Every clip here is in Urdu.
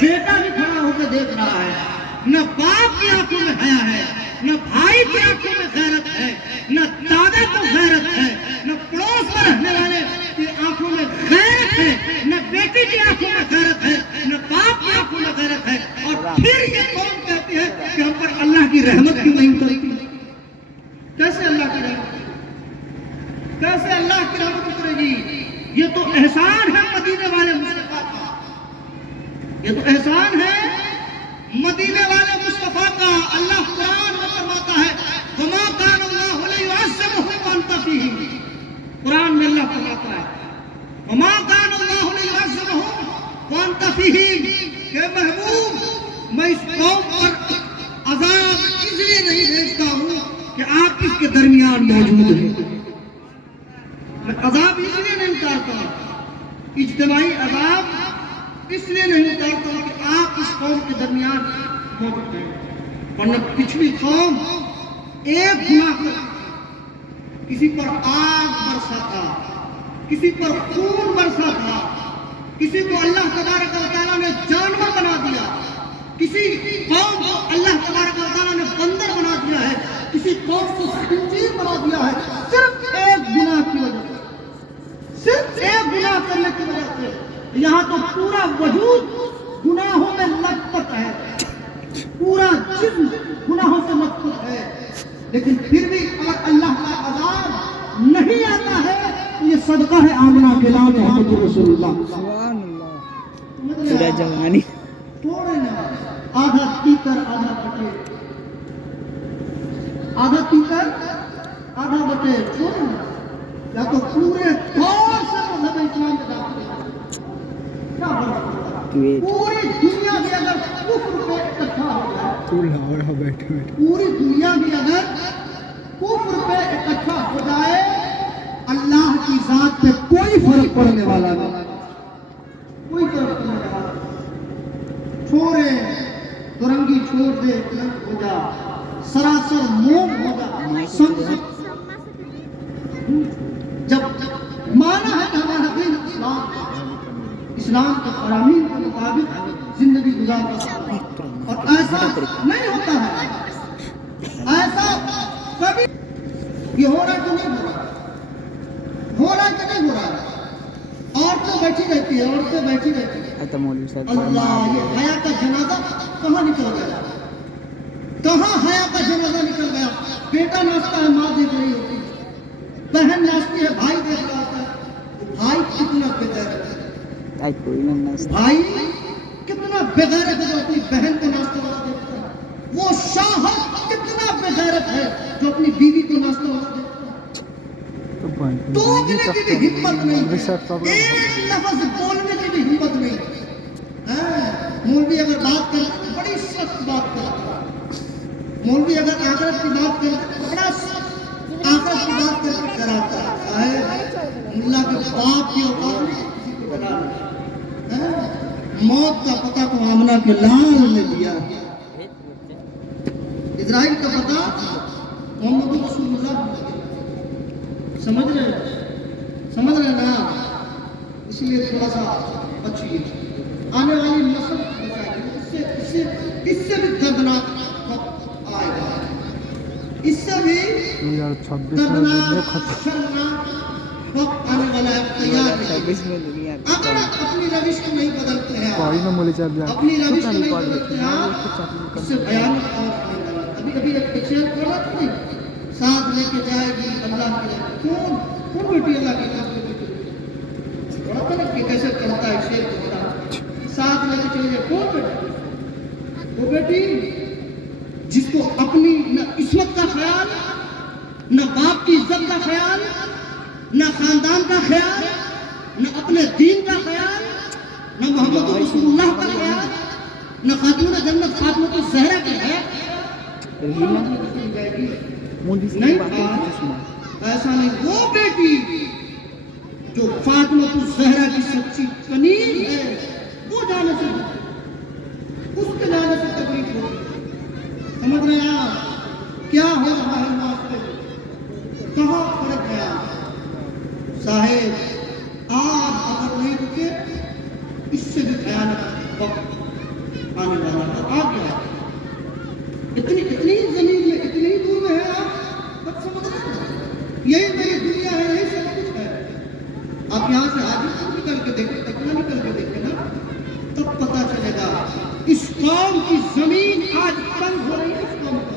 بیٹا بھی کھڑا ہو کے دیکھ رہا ہے، نہ باپ کی آنکھوں میں حیا ہے، نہ بھائی کی آنکھوں میں غیرت ہے، نہ دادا کو غیرت ہے، نہ پڑوس میں رہنے والے کی آنکھوں میں غیرت ہے، نہ بیٹی کی آنکھوں میں غیرت ہے، نہ باپ کی آنکھوں میں غیرت ہے، اور پھر یہ قوم کہتی ہے کہ ہم پر اللہ کی رحمت کیوں نہیں اترتی؟ کیسے اللہ کی رحمت؟ کیسے اللہ کی رحمت اترے گی؟ یہ تو احسان ہے مدینے والے مصطفیٰ کا، یہ تو احسان ہے مدینے والے مصطفیٰ کا۔ اللہ قرآن میں فرماتا ہے وَمَا كَانَ اللَّهُ لِيُعَذِّبَهُمْ وَأَنْتَ فِيهِمْ، قرآن میں اللہ فرماتا ہے وَمَا كَانَ اللَّهُ لِيُعَذِّبَهُمْ وَأَنْتَ فِيهِمْ، کہ محبوب میں اس قوم پر عذاب اس لیے نہیں بھیجتا ہوں کہ آپ اس کے درمیان موجود ہیں، میں عذاب اس لیے نہیں اتارتا، اجتماعی عذاب اس لیے نہیں اتارتا کہ آپ اس قوم کے درمیان موجود ہیں، ورنہ پچھلی قوم ایک گناہ کر کسی پر آگ برسا تھا، کسی پر خون برسا تھا، کسی کو اللہ تبارک و تعالیٰ نے جانور بنا دیا، کسی قوم کو اللہ تبارک و تعالیٰ نے بندر بنا دیا ہے، کسی قوم کو خنزیر بنا دیا ہے، صرف ایک گناہ کی وجہ سے، صرف ایک گناہ کرنے کی وجہ سے۔ یہاں تو پورا وجود گناہوں میں لطپت ہے، پورا جسم گناہوں سے لطپت ہے، لیکن پھر بھی اگر اللہ کا عذاب نہیں آتا ہے تو یہ صدقہ ہے آمنہ کے نام محمد رسول اللہ۔ سبحان اللہ، پورا جوانی تھوڑے نا آدھا تیتر آدھا بٹیر، آدھا تیتر آدھا بٹیر، چھوڑے نا، یا تو پورے طور سے مذہب اسلام کے داخل ہے، کیا فرق پڑتا ہے؟ پوری دنیا بھی اگر کفر پہ اکٹھا ہو جائے، پوری دنیا بھی اگر کفر پہ اکٹھا ہو جائے، اللہ کی ذات پہ کوئی فرق پڑنے والا نہیں، کوئی فرق پڑنے والا نہیں۔ چھوڑے ترنگی چھوڑ دے، ترنگ ہو جا، سراسر موم ہو جا، سب جب مانا ہے کہ ہمارا دین اسلام کے فرامین کے مطابق زندگی گزارنا، اور ایسا نہیں ہوتا ہے، ایسا کبھی یہ ہو رہا کہ نہیں ہو رہا، ہو رہا کہ نہیں ہو رہا؟ عورتیں بیٹھی رہتی ہے، عورتیں بیٹھی رہتی ہے، اللہ یہ حیا کا جنازہ کہاں نکل گیا؟ کہاں حیا کا جنازہ نکل گیا؟ بیٹا ناچتا ہے، ماں دیکھ رہی ہوتی ہے، بہن ناچتی ہے، بھائی دیکھ رہا ہوتا ہے، بھائی کتنا بغیرت ہے، بھائی کتنا بغیرت ہے جو اپنی بہن کو ناچتا ہوا دیکھتا ہے، وہ شوہر کتنا بغیرت ہے جو اپنی بیوی کو ناچتا ہوا دیکھتا ہے، ٹوکنے کی بھی ہمت نہیں، ایک لفظ بولنے کی بھی ہمت نہیں۔ مولوی اگر بات کرے بڑی سخت بات کرتا ہے، مولوی اگر آخرت کی بات کرے بڑا آخرت کی بات کرتے کراتا ہے، اللہ کے باپ کی اوقات میں کسی کو بنا لیا، موت کا پتہ تو آمنہ کے لال نے دیا، اسرائیل کا پتہ محمد رسول اللہ نے دیا، سمجھ رہے نا؟ اس لیے تھوڑا سا بچیے، آنے والی نسل بچائیے، اس سے بھی دردناک وقت آئے گا، اس سے بھی دردناک شرمناک وقت آنے والا ہے، تیار ہے۔ اگر اپنی روش کو نہیں بدلتے ہیں، اپنی روش کو نہیں بدلتے ہیں، اس سے بھیانک اور آنے والا ہے۔ ابھی ابھی ایک شعر پڑھا تھا نہیں، ساتھ لے کے جائے گی اللہ کی، کون بیٹی اللہ کی طرف سے بیٹی، پڑھا تھا نا کہ کیسے کرتا ہے شعر کو، بڑا ساتھ لے کے چلے جائے، کون بیٹی؟ وہ بیٹی جس کو اپنی نہ عصمت کا خیال، نہ باپ کی عزت کا خیال، نہ خاندان کا خیال، نہ اپنے دین کا خیال، نہ محمد رسول اللہ کا خیال، نہ خاتون جنت فاطمہ الزہرا کا خیال، نہیں ایسا نہیں۔ وہ بیٹی جو فاطمہ الزہرا کی سچی کنیز ہے، وہ جانے سے، اس کے جانے سے تکلیف ہوتی ہے۔ سمجھ رہے ہیں آپ کیا ہو رہا ہے معاشرے میں، کہاں پڑ گیا؟ صاحب آپ اگر نہیں رکے، اس سے بھی بھیانک وقت آنے والا ہے. آپ کیا اتنی زمین میں اتنی دور میں ہے، آپ سب سمجھ رہے ہیں یہی میری دنیا ہے، یہی سب کچھ ہے. آپ یہاں سے آج نکل کے دیکھیں، اتنا نکل کے دیکھیں نا، تب پتا چلے گا اس قوم کی زمین آج تنگ ہو رہی ہے. اس قوم کو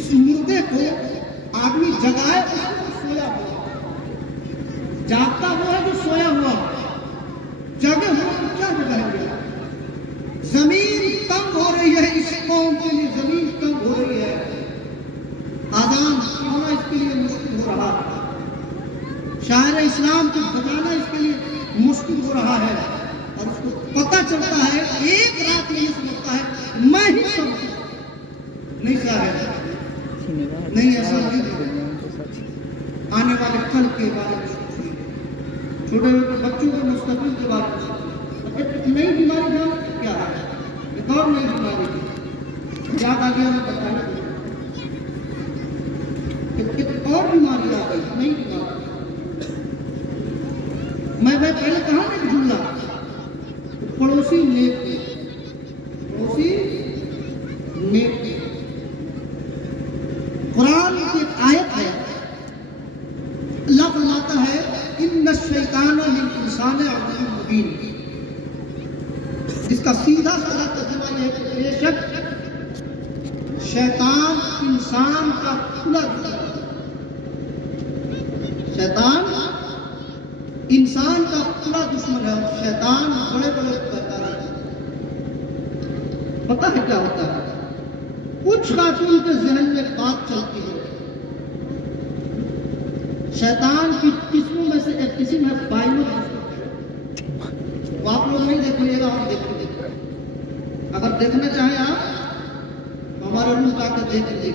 اس مردے کو آدمی جگائے، اس کو سویا ہوا جاگتا ہوا ہے جو سویا ہوا جگہ ہوا تو کیا جگہ ہے. زمین تنگ ہو رہی ہے، اس قوم کے لیے زمین تنگ ہو رہی ہے. آزان ہونا اس کے لیے مشکل ہو رہا ہے، شاعر اسلام کو بجانا اس کے لیے مشکل ہو رہا ہے. اور اس کو پتہ چلتا ہے، ایک رات میں یہ سمجھتا ہے میں ہی سب نہیں صاحب، نہیں ایسا نہیں ہے. آنے والے کل کے بارے میں سوچیے، چھوٹے چھوٹے بچوں کے مستقبل کے بارے میں سوچیے. ایک نئی بیماری جانتے کیا ہے؟ ایک اور نئی بیماری ہے، یاد آ گیا میں بتانا. ایک اور بیماری آ گئی، نئی بیماری. میں پہلے کہا نا جملہ پڑوسی نیک، پڑوسی نیک. قرآن کی ایک آیت ہے، اللہ فرماتا ہے ان الشیطان للانسان عدو مبین. جس کا سیدھا سادہ ترجمہ یہ ہے کہ بے شک شیطان انسان کا کھلا دشمن ہے. شیطان انسان کا کھلا دشمن ہے. اور شیطان بڑے بڑے بہتر ہیں. پتہ ہے کیا ہوتا ہے؟ کچھ خاتون کے ذہن میں بات چلتی ہے. شیطان کی قسموں میں سے ایک قسم ہے بائنر. وہ آپ لوگ نہیں دیکھ لیے گا، ہم دیکھیں گے. اگر دیکھنا چاہیں آپ تو ہمارے روم جا کے دیکھ لیجیے.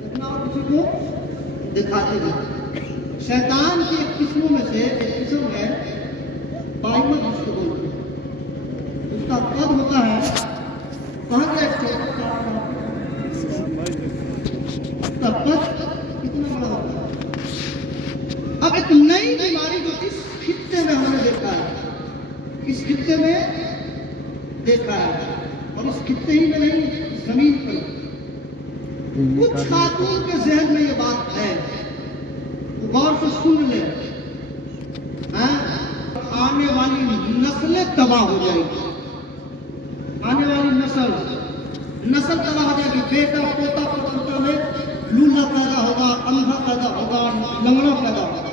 دیکھنا اور کسی کو دکھاتے ہیں. شیطان کی ایک قسموں میں سے ایک قسم ہے بائنر، جس کو بولتے ہیں. اس کا قد ہوتا ہے کہاں کا ایک چھوٹا سا اس کا قد کتنا بڑا ہوتا ہے. اب ایک نئی بیماری جو اس خطے میں ہم نے دیکھا ہے، اس خطے میں دیکھا ہے، اور اس خطے ہی میں نہیں زمین پر کچھ خاتون کے ذہن میں یہ بات ہے، تو غور سے سن لیں. آنے والی نسلیں تباہ ہو جائے گی. آنے والی نسل تباہ ہو جائے گی. بیٹا پوتا پوتا میں لولا پیدا ہوگا، اندھا پیدا ہوگا، لنگڑا پیدا ہوگا،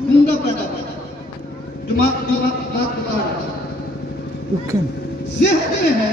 گنگا پیدا ہوگا. دماغ بات بتا رہا ہے. ذہن میں ہے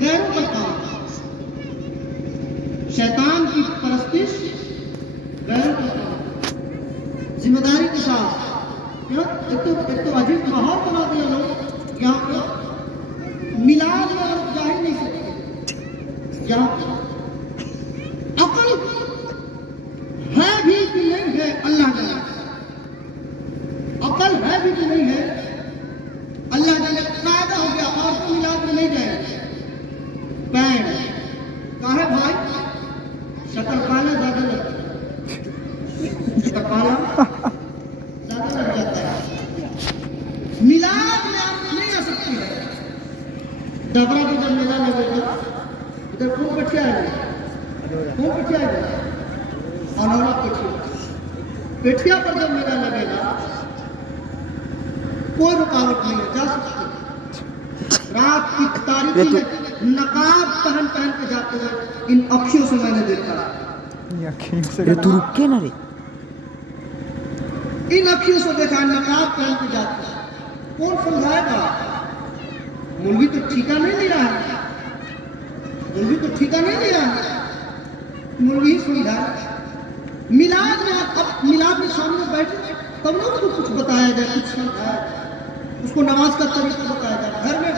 غیروں کا کام ہے. شیطان کی پرستش غیروں کا کام ہے. ذمہ داری کے ساتھ ایک تو عجیب ماحول بنا دیا لوگ. یہاں پہ میلاد میں اور جا ہی نہیں سکتے. یہاں پہ عقل ہے بھی کہ نہیں ہے اللہ جانے. عقل ہے بھی کہ نہیں ہے اللہ جانے. قاعدہ ہو گیا عورتوں میلاد میں نہیں جائیں. بینڈ کہا ہے بھائی شکل کالا زیادہ لگتا ہے، شکل کالا زیادہ لگ جاتا ہے. میلاد میں آپ نہیں آ سکتی ہے. ڈبرا بھی جب میلہ لگے گا ادھر کون بچے آئے گا، کون بچے آئے گا، انورا پیٹھیا پر جب میلہ لگے گا کوئی رکاوٹ نہیں ہے، جا سکتے. رات کی تاریخی میں نقاب پہن کے جاتے ہیں. ان اکھیوں سے میں نے دیکھا، تو رک کے نا رے ان اکھیوں سے دیکھا نقاب پہن کے جاتے ہیں. کون سمجھائے گا؟ مولوی تو ٹھیکہ نہیں لیا ہے، مولوی تو ٹھیکہ نہیں لیا ہے، مولوی ہی سمجھائے. میلاد میں اب میلاد میں سامنے بیٹھے تب نہ اس کو کچھ بتایا جائے، کچھ سمجھایا جائے، اس کو نماز کا طریقہ بتایا جائے. گھر میں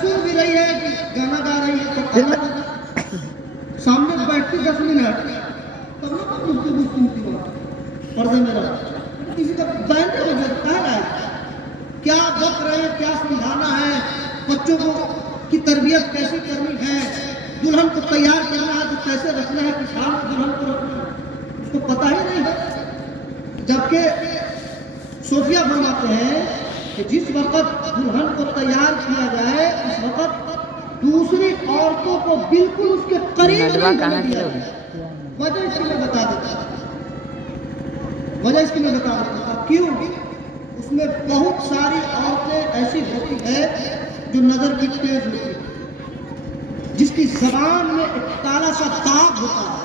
سن بھی رہی ہے کہ گانا گا رہی ہے، سامنے بیٹھتی 10 منٹ تب نہ گفتگو سنتی ہو پردے میں رہا. کسی کا بین ہو جاتا ہے کیا بک رہے ہیں، کیا سمجھانا ہے، بچوں کو کی تربیت کیسی کرنی ہے، دلہن کو تیار کرنا ہے تو کیسے رکھنا ہے، کچھ جبکہ صوفیہ فرماتے ہیں کہ جس وقت دلہن کو تیار کیا جائے اس وقت دوسری عورتوں کو بالکل اس کے قریب نہیں ہونے دیا جائے۔ وجہ اس کی میں بتا دیتا ہوں کیوں؟ اس میں بہت ساری عورتیں ایسی ہوتی ہے جو نظر کی تیز ہوتی ہے، جس کی زبان میں ایک کالا سا داغ ہوتا ہے۔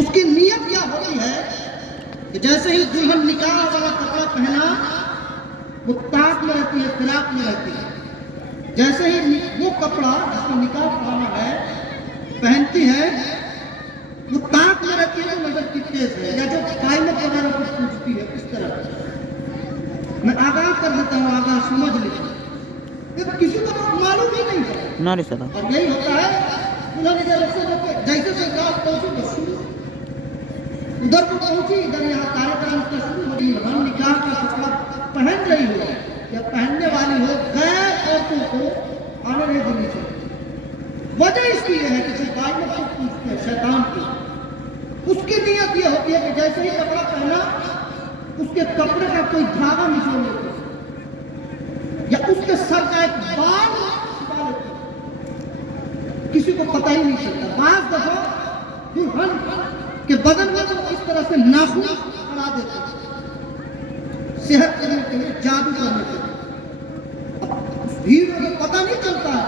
اس کی نیت کیا ہوتی ہے کہ جیسے ہی دلہن نکاح والا کپڑا پہنا وہ تاک میں رہتی ہے، فراق میں رہتی ہے۔ جیسے ہی وہ کپڑا جس کو نکاح پڑھانا ہے پہنتی ہے وہ تاک میں رہتی ہے، نظر کی تیز ہے، یا جو قائمت وغیرہ کو پوچھتی ہے اس طرح۔ میں آگاہ کر دیتا ہوں، آگاہ سمجھ لیتا، کسی کو معلوم ہی نہیں ہے۔ اور یہی ہوتا ہے جیسے سے رات پہنچی بس شروع، ادھر کو پہنچی، ادھر یہاں کارکرم کا شروع ہو گئی، ہم نکاح کا کپڑا پہن رہی ہو یا پہننے والی ہو، غیر عورتوں کو آنے نہیں دینی چاہیے۔ وجہ اس کی یہ ہے کہ جو قائمت کو پوچھتے ہیں شیطان کی، اس کی نیت یہ ہوتی ہے کہ جیسے ہی کپڑا پہنا اس کے کپڑے کا کوئی دھاگا نچوڑ لیتے یا اس کے سر کا ایک بال چھپا لیتے، کسی کو پتہ ہی نہیں چلتا۔ بعض دفعہ دلہن کے بدن میں تو اس طرح سے ناخن اڑا دیتے صحت کرنے کے لیے، جادو کرنے کے لیے۔ اب اس بھیڑ میں پتہ نہیں چلتا ہے،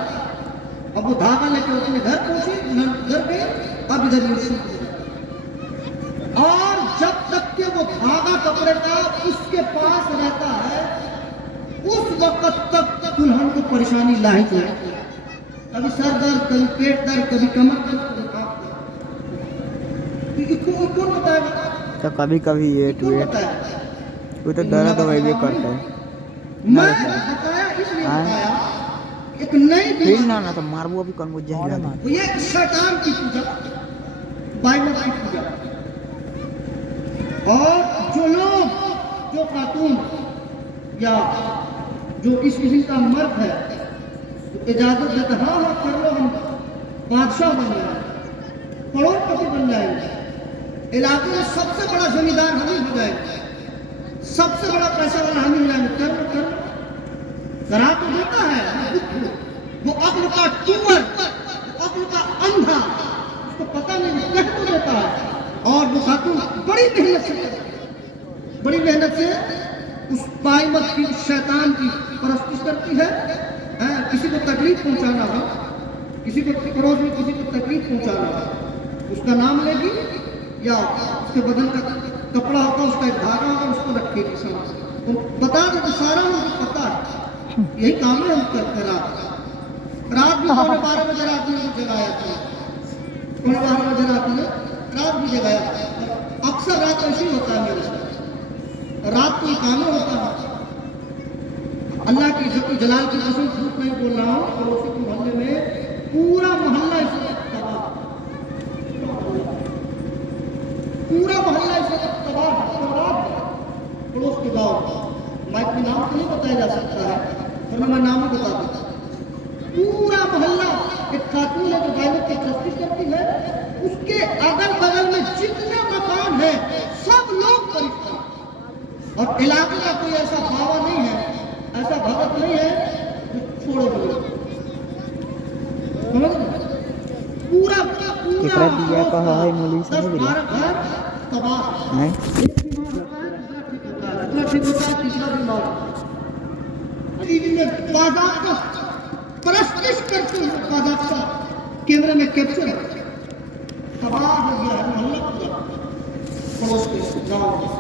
اب وہ دھاگا لے کے اپنے گھر پہنچی، گھر گئے، اب ادھر یہ شروع ہو جاتا، اور جب تک کہ وہ دھاگا کپڑے کا اس کے پاس رہتا ہے اس وقت تک دلہن کو پریشانی لاحق ہے، کبھی سر درد، کبھی پیٹ درد، کبھی کمر درد، کبھی آنکھ درد۔ کون بتائے گا؟ تو کبھی کبھی یہ وہ تو درد ہو بھی کرتا ہے۔ میں بتایا اس لیے بتایا ایک نئی پھر نہ تو ماربو بھی کون مجھے یہ شیطان کی پوجا، بائبل کی پوجا۔ اور جو لوگ، جو خاتون یا جو اس قسم کا مرد ہے اجازت دیتا، ہاں کر لو، ہم بادشاہ بن جائیں گے، کروڑ پتی بن جائیں گے، علاقے میں سب سے بڑا زمیندار ہم ہی ہو جائیں گے، سب سے بڑا پیسہ والا ہم ہی ہو جائیں گے، کر لو کرا تو دیتا ہے۔ وہ عقل کا ٹور، وہ عقل کا اندھا، اس کو پتہ نہیں، کہہ تو دیتا ہے۔ اور وہ خاتون بڑی محنت سے اس قائمت کی، اس شیطان کی پرستش کرتی ہے۔ کسی کو تکلیف پہنچانا ہو، کسی کو پڑوس میں کسی کو تکلیف پہنچانا ہو، اس کا نام لے گی یا اس کے بدن کا کپڑا ہوگا، اس کا ایک دھاگا ہوگا، اس کو رکھے گی ساتھ، تو بتا دے کہ سارا مجھے پتا ہے، یہی کام ہے ہم کرتے۔ رات بھی 12:15 بجے رات میں جگایا تھا، 12:15 بجے رات میں رات بھی جگایا تھا۔ اکثر رات ایسی ہوتا ہے میرے ساتھ، رات کو یہ کام ہوتا ہے۔ اللہ کی عزت و جلال کی قسم جھوٹ نہیں بول رہا ہوں، پڑوسی کے محلے میں پورا محلہ اس وقت تباہ، پورا محلہ اس وقت تباہ، پڑوس کے گاؤں، مائک میں نام تو نہیں بتایا جا سکتا ہے ورنہ میں نام ہی بتا دیتا۔ پورا محلہ، ایک خاتون ہے جو غیبت کی تفتیش کرتی ہے، اس کے اگل بغل میں جتنے مکان ہیں سب لوگ پریشان، اور علاقے کا کوئی ایسا باوا نہیں ہے، ایسا بھگت نہیں ہے جو چھوڑے ہوئے، پورا پورا 10-12 گھر تباہ، تیسرا بیمار ٹی وی میں باضابطہ پرستش کرتے ہوئے، باضابطہ کیمرے میں کیپچر ہے، تباہ ہو گیا ہے محلہ پورا، پڑوس کے گاؤں میں۔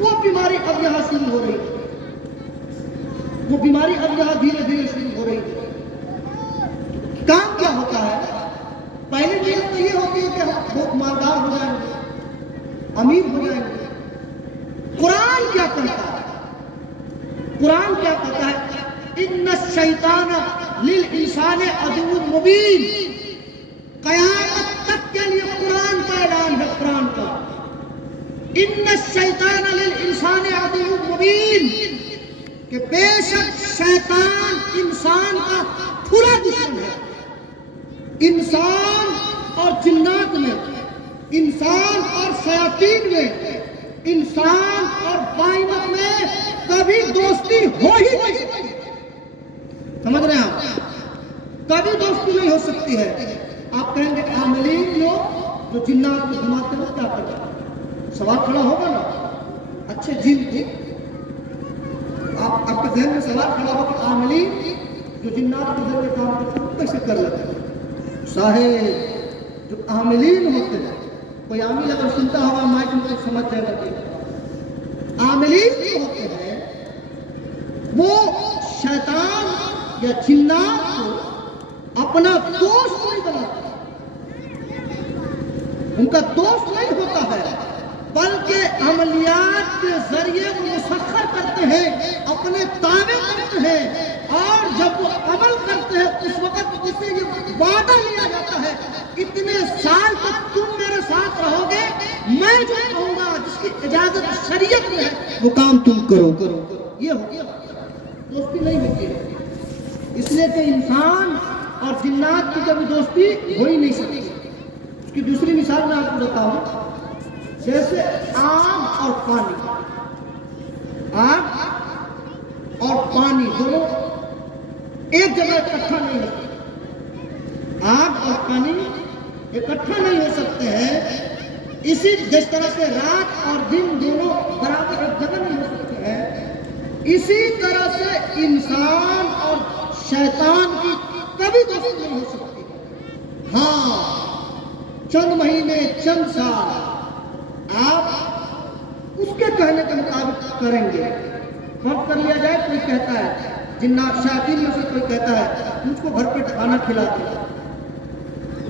وہ بیماری اب یہاں شروع ہو رہی ہے، وہ بیماری اب یہاں دھیرے دھیرے شروع ہو رہی ہے۔ کام کیا ہوتا ہے؟ پہلی نیت تو یہ ہوتی ہے کہ ہم بہت مالدار ہو جائیں گے، امیر ہو جائیں گے۔ قرآن کیا کہتا ہے؟ قرآن کیا کہتا ہے؟ ان الشیطان للانسان عدو مبین۔ قیامت تک کے لیے قرآن کا اعلان ہے، قرآن کا، ان الشیطان للانسان عدو مبین، کہ بے شک شیطان انسان کا کھلا دشمن ہے۔ انسان اور جنات میں، انسان اور شیاطین میں انسان اور کائنات میں کبھی دوستی ہو ہی نہیں سکتی. سمجھ رہے ہیں آپ؟ کبھی دوستی نہیں ہو سکتی ہے. آپ کہیں گے عاملین لوگ جو جنات کو گھماتے ہیں کیا کرتے ہیں؟ سوال کھڑا ہوگا نا. اچھے جن تھے، آپ کے ذہن میں سوال کھڑا ہوگا کہ عاملین جو جنات کے ذریعے کام کرتے ہیں کیسے کر لیتے ہیں؟ صاحب جو عاملین ہوتے ہیں، کوئی عامل اگر سنتا ہوگا مائک میں تو سمجھ جائے گا کہ عاملین جو ہوتے ہیں وہ شیطان یا جنات کو اپنا دوست نہیں بناتے، ان کا دوست نہیں ہوتا ہے، بلکہ عملیات کے ذریعے وہ مسخر کرتے ہیں، اپنے تابع کرتے ہیں، اور جب وہ عمل کرتے ہیں اس وقت اسے یہ وعدہ لیا جاتا ہے اتنے سال تک تم میرے ساتھ رہو گے، میں جو کہوں گا جس کی اجازت شریعت میں ہے وہ کام تم کرو. یہ ہو گیا، دوستی نہیں ہوتی ہے. اس لیے کہ انسان اور جنات کی کبھی دوستی ہو ہی نہیں سکتی. اس کی دوسری مثال میں آپ کو بتاؤں، جیسے آگ اور پانی. آگ اور پانی دونوں ایک جگہ اکٹھا نہیں ہوتے. آگ اور پانی اکٹھا نہیں ہو سکتے ہیں. اسی جس طرح سے رات اور دن دونوں برابر ایک جگہ نہیں ہو سکتے ہیں، اسی طرح سے انسان اور شیطان کی کبھی دوستی نہیں ہو سکتی. ہاں، چند مہینے چند سال آپ اس کے کہنے کے مطابق کریں گے. فرض کر لیا جائے کوئی کہتا ہے، جنات شیاطین میں سے کوئی کہتا ہے مجھ کو گھر پہ کھانا کھلاتے ہیں.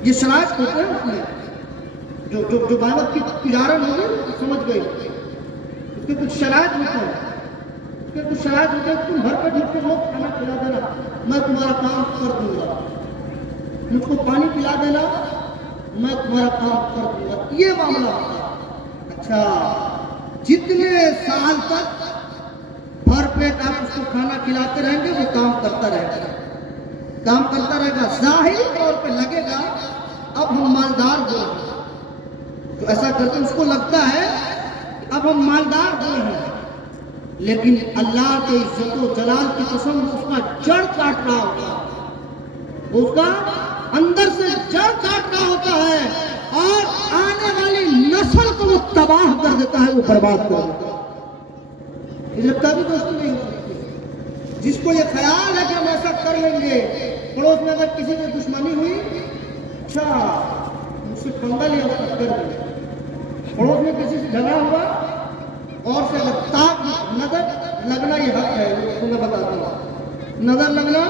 یہ شرائط ہوتے ہیں اس میں جو باوت کی تجارت ہوگی سمجھ گئی، اس کے کچھ شرائط ہوتے ہیں. تم گھر پہ مجھ کو کھانا کھلا دینا، میں تمہارا کام کر دوں گا. مجھ کو پانی پلا دینا، میں تمہارا کام کر دوں گا. یہ معاملہ ہوتا ہے. اچھا، جتنے سال تک بھر پیٹ آپ اس کو کھانا کھلاتے رہیں گے وہ کام کرتا رہے گا. ظاہری طور پہ لگے گا اب ہم مالدار ہو رہے ہیں، تو ایسا کرتے اس کو لگتا ہے اب ہم مالدار ہوئے ہیں، لیکن اللہ کے عزت و جلال کی قسم اس کا جڑ کاٹ رہا ہوتا ہے. اس کا اندر سے جڑ کاٹ رہا ہوتا ہے اور آنے والی نسل کو وہ تباہ کر دیتا ہے، وہ برباد کر دیتا ہے. یہ کبھی دوستی نہیں ہو سکتی. جس کو یہ خیال ہے کہ ہم ایسا کر لیں گے، پڑوس میں اگر کسی کی دشمنی ہوئی، اچھا مجھ سے پنگا لیا اس کا کر دیں. پڑوس میں کسی سے جھگڑا ہوا اور سے اگر تاک نظر لگنا یہ حق ہے، اس کو میں بتاتا ہوں، نظر لگنا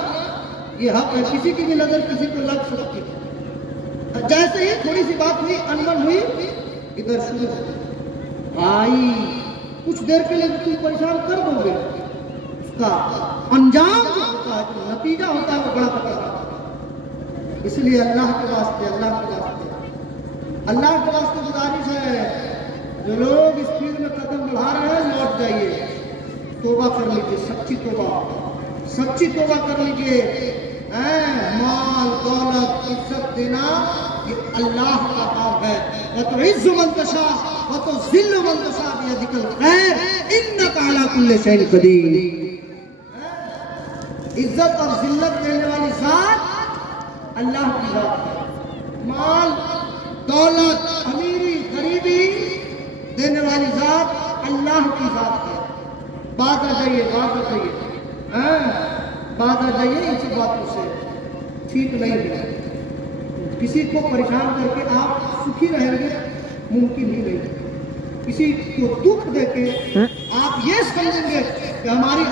یہ حق ہے. کسی کی بھی نظر کسی کو لگ سکتی ہے. جیسے ہی تھوڑی سی بات ہوئی، انبن ہوئی، ادھر شروع آئی، کچھ دیر کے لیے تم پریشان کر دو گے، اس کا انجام جو ہوتا ہے، جو نتیجہ ہوتا ہے وہ بڑا خطرناک ہے. اس لیے اللہ کے واسطے گزارش ہے، جو لوگ اس فیلڈ میں قدم بڑھا رہے ہیں لوٹ جائیے، توبہ کر لیجیے، سچی توبہ کر لیجیے. مال دولت عزت دینا یہ اللہ کا کام ہے. وَتُعِزُّ مَن تَشَاءُ وَتُذِلُّ مَن تَشَاءُ بِيَدِكَ الْخَيْرُ إِنَّكَ عَلَى كُلِّ شَيْءٍ قَدِيرٌ. عزت اور ذلت دینے والی ذات اللہ کی ذات ہے. مال دولت امیری غریبی دینے والی ذات اللہ کی ذات ہے. باز آ جائیے ان سب باتوں سے. ٹھیک نہیں ہے. کسی کو پریشان کر کے آپ سکھی رہیں گے ممکن ہی نہیں. کسی کو دکھ دے کے آپ یہ سمجھیں گے کہ ہماری